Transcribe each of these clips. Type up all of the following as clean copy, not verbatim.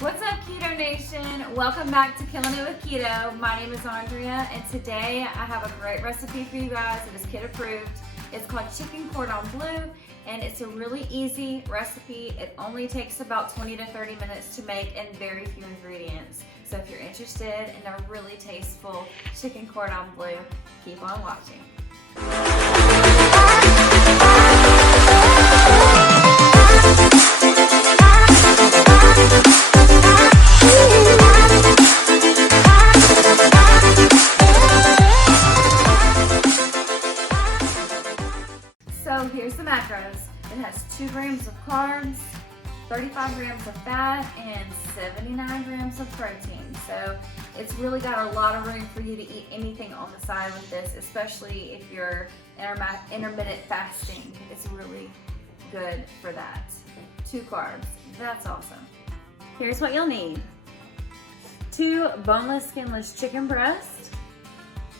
What's up, Keto Nation? Welcome back to Killing It with Keto. My name is Andrea, and today I have a great recipe for you guys. It is kid approved. It's called chicken cordon bleu, and it's a really easy recipe. It only takes about 20 to 30 minutes to make and very few ingredients. So if you're interested in a really tasteful chicken cordon bleu, keep on watching. So here's the macros. It has 2 grams of carbs, 35 grams of fat, and 79 grams of protein. So it's really got a lot of room for you to eat anything on the side with this, especially if you're intermittent fasting. It's really good for that. 2 carbs, that's awesome. Here's what you'll need. 2 boneless, skinless chicken breasts,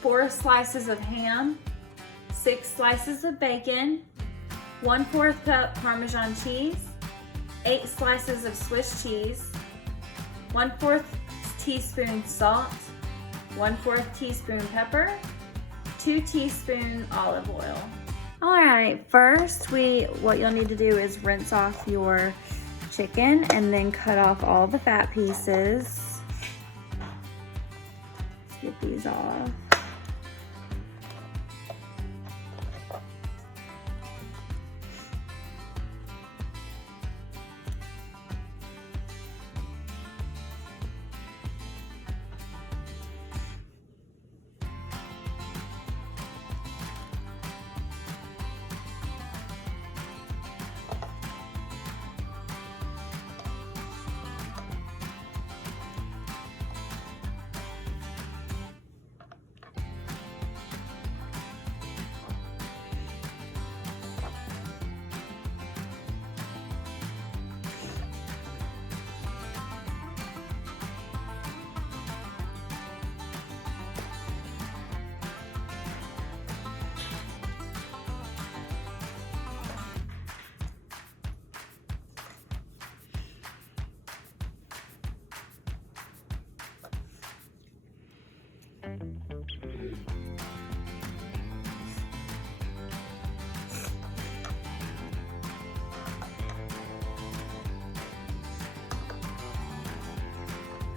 4 slices of ham, 6 slices of bacon, 1/4 cup Parmesan cheese, 8 slices of Swiss cheese, 1/4 teaspoon salt, 1/4 teaspoon pepper, 2 teaspoon olive oil. All right, first what you'll need to do is rinse off your chicken and then cut off all the fat pieces. Let's get these off.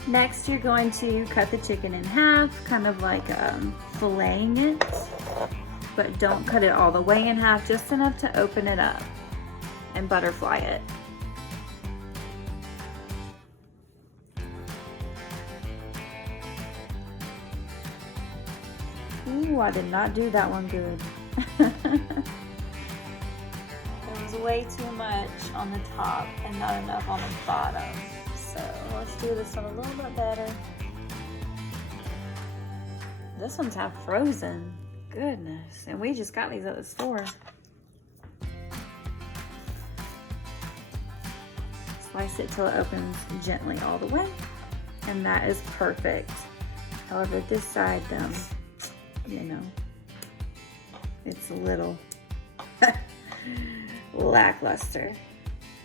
Next, you're going to cut the chicken in half, kind of like filleting it, but don't cut it all the way in half, just enough to open it up and butterfly it. Ooh, I did not do that one good. There was way too much on the top and not enough on the bottom. So let's do this one a little bit better. This one's half frozen. Goodness. And we just got these at the store. Slice it till it opens gently all the way. And that is perfect. However, this side though, you know, it's a little lackluster.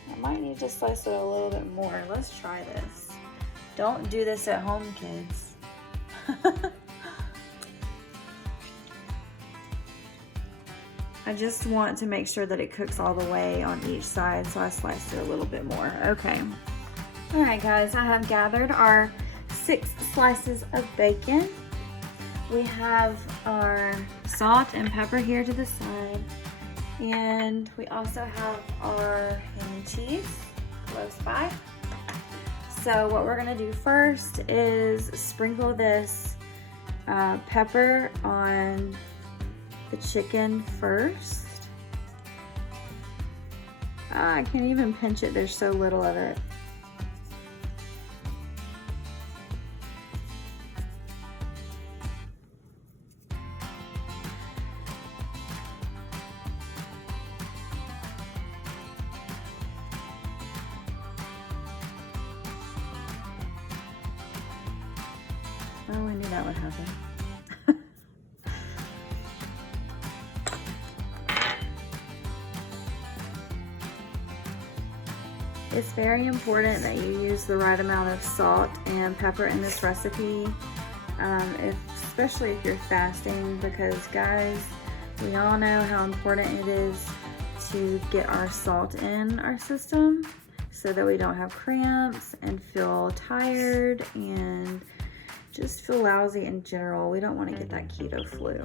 I might need to slice it a little bit more. Let's try this. Don't do this at home, kids. I just want to make sure that it cooks all the way on each side, so I sliced it a little bit more. Okay. All right, guys, I have gathered our 6 slices of bacon. We have our salt and pepper here to the side. And we also have our ham and cheese close by. So what we're gonna do first is sprinkle this pepper on the chicken first. I can't even pinch it, there's so little of it. Oh, I knew that would happen. It's very important that you use the right amount of salt and pepper in this recipe, especially if you're fasting, because guys, we all know how important it is to get our salt in our system so that we don't have cramps and feel tired and just feel lousy in general. We don't want to get that keto flu.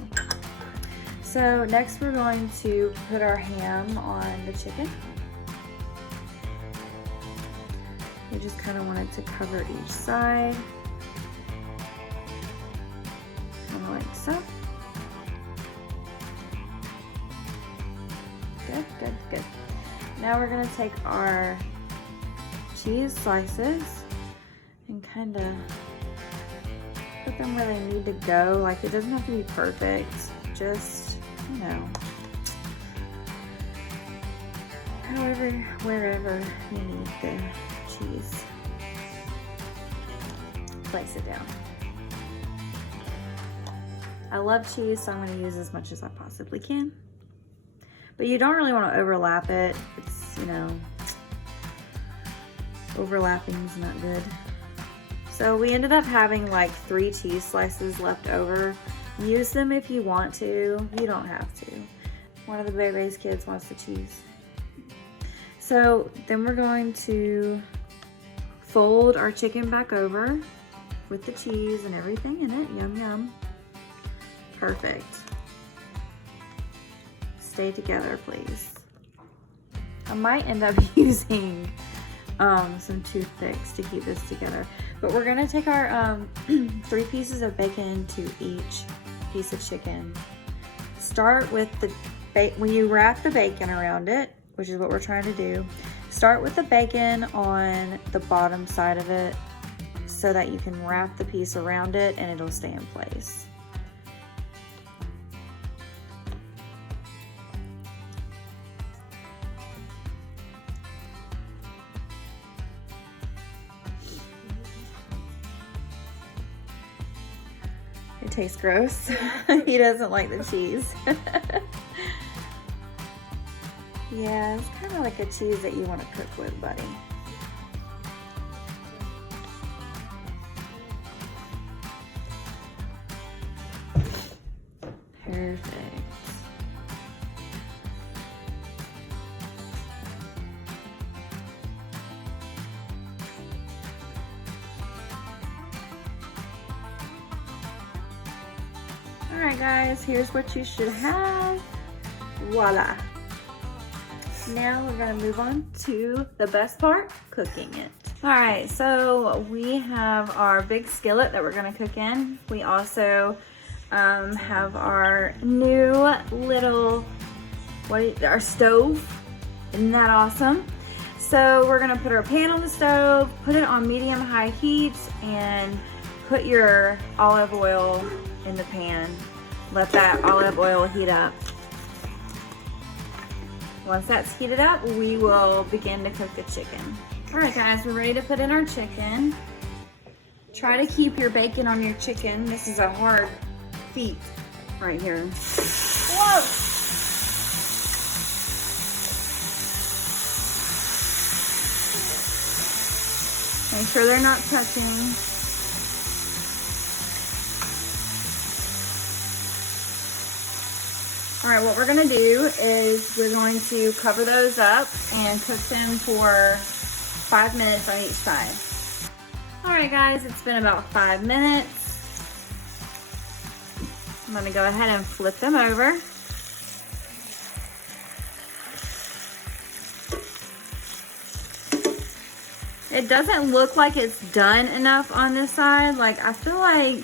So next we're going to put our ham on the chicken. We just kind of want it to cover each side, kind of like so. Good, good, good. Now we're gonna take our cheese slices and kind of put them where they need to go. Like, it doesn't have to be perfect, just, you know, however, wherever you need the cheese. Place it down. I love cheese, so I'm going to use as much as I possibly can. But you don't really want to overlap it. It's, you know, overlapping is not good. So we ended up having like 3 cheese slices left over. Use them if you want to. You don't have to. One of the Bebe's kids wants the cheese. So then we're going to fold our chicken back over with the cheese and everything in it. Yum, yum. Perfect. Stay together, please. I might end up using some toothpicks to keep this together. But we're gonna take our 3 pieces of bacon to each piece of chicken. Start with the when you wrap the bacon around it, which is what we're trying to do. Start with the bacon on the bottom side of it so that you can wrap the piece around it and it'll stay in place. It tastes gross. He doesn't like the cheese. Yeah, it's kind of like a cheese that you want to cook with, buddy. Perfect. All right, guys, here's what you should have. Voila. Now we're gonna move on to the best part, cooking it. All right, so we have our big skillet that we're gonna cook in. We also have our new little, our stove. Isn't that awesome? So we're gonna put our pan on the stove, put it on medium-high heat, and put your olive oil in the pan. Let that olive oil heat up. Once that's heated up, we will begin to cook the chicken. All right, guys, we're ready to put in our chicken. Try to keep your bacon on your chicken. This is a hard feat right here. Whoa! Make sure they're not touching. All right, what we're gonna do is we're going to cover those up and cook them for 5 minutes on each side. All right, guys, it's been about 5 minutes. I'm gonna go ahead and flip them over. It doesn't look like it's done enough on this side. Like, I feel like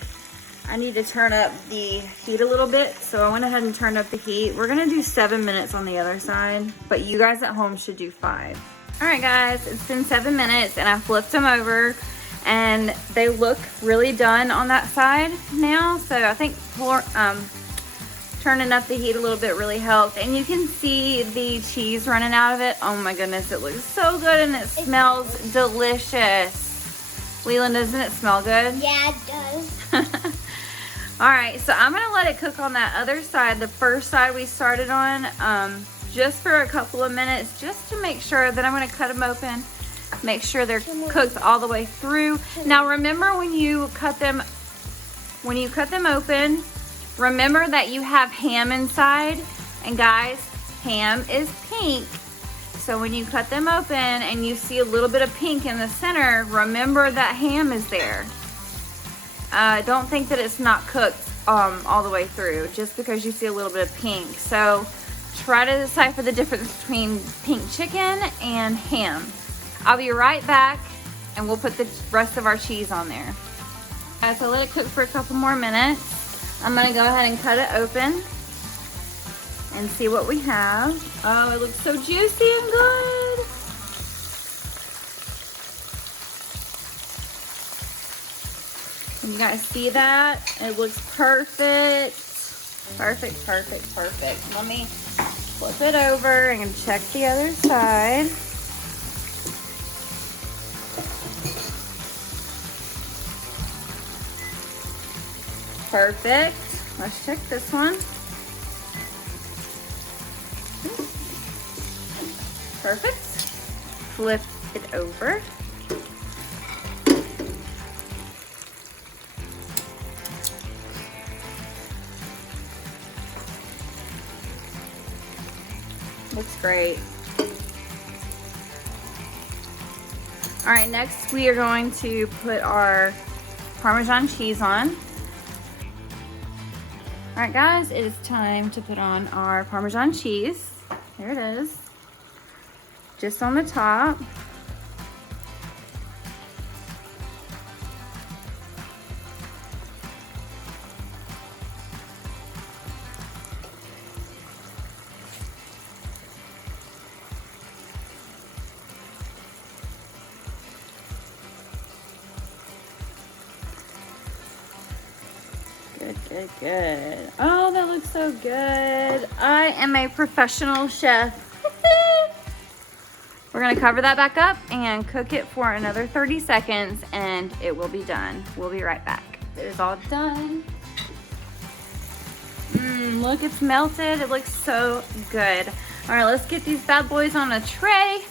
I need to turn up the heat a little bit, so I went ahead and turned up the heat. We're gonna do 7 minutes on the other side, but you guys at home should do 5. All right, guys, it's been 7 minutes and I flipped them over and they look really done on that side now. So I think turning up the heat a little bit really helped. And you can see the cheese running out of it. Oh my goodness, it looks so good and it smells delicious. Leland, doesn't it smell good? Yeah, it does. All right, so I'm gonna let it cook on that other side, the first side we started on, just for a couple of minutes, just to make sure that I'm gonna cut them open Make sure they're cooked all the way through. Now remember when you cut them open, remember that you have ham inside. And guys, ham is pink. So when you cut them open and you see a little bit of pink in the center, remember that ham is there. Don't think that it's not cooked all the way through just because you see a little bit of pink. So try to decipher the difference between pink chicken and ham. I'll be right back and we'll put the rest of our cheese on there. So let it cook for a couple more minutes. I'm gonna go ahead and cut it open and see what we have. Oh, it looks so juicy and good. Can you guys see that? It looks perfect. Perfect, perfect, perfect. Let me flip it over and check the other side. Perfect. Let's check this one. Perfect. Flip it over. Looks great. All right, next we are going to put our Parmesan cheese on. All right, guys, it is time to put on our Parmesan cheese. There it is. Just on the top. Good, good, good. Oh, that looks so good. I am a professional chef. We're gonna cover that back up and cook it for another 30 seconds and it will be done. We'll be right back. It is all done. Look, it's melted. It looks so good. All right, let's get these bad boys on a tray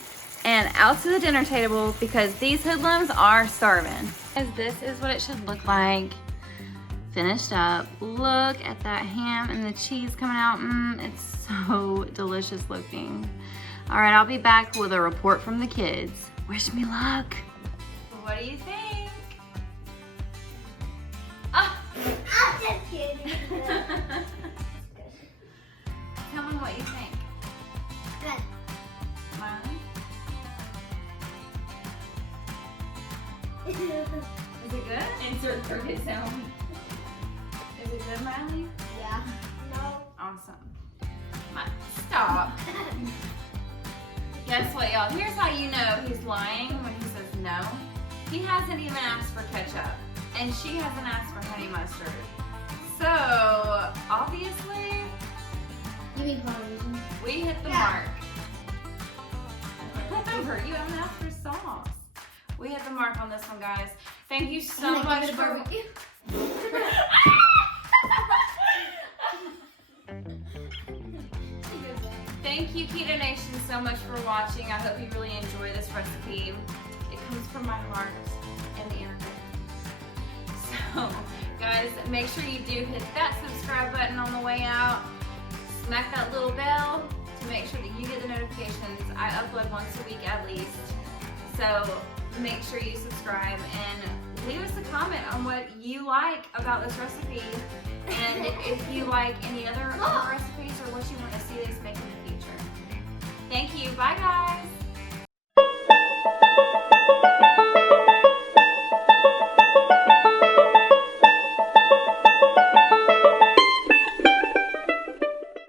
and out to the dinner table because these hoodlums are starving. This is what it should look like. Finished up. Look at that ham and the cheese coming out. It's so delicious looking. All right, I'll be back with a report from the kids. Wish me luck. What do you think? Ah. I'm just kidding. Tell me what you think. Good. Miley? Is it good? Insert cricket sound. Is it good, Miley? Yeah. No. Awesome. Stop. Guess what, y'all? Here's how you know he's lying when he says no. He hasn't even asked for ketchup, and she hasn't asked for honey mustard. So, obviously, You mean Parmesan? we hit the mark. Whatever, you haven't asked for sauce. We hit the mark on this one, guys. Thank you so much for... barbecue. Thank you, Keto Nation, so much for watching. I hope you really enjoy this recipe. It comes from my heart and the internet. So, guys, make sure you do hit that subscribe button on the way out. Smack that little bell to make sure that you get the notifications. I upload once a week at least. So, make sure you subscribe and leave us a comment on what you like about this recipe. And if you like any other recipes or what you want to see us make in the future. Thank you. Bye, guys.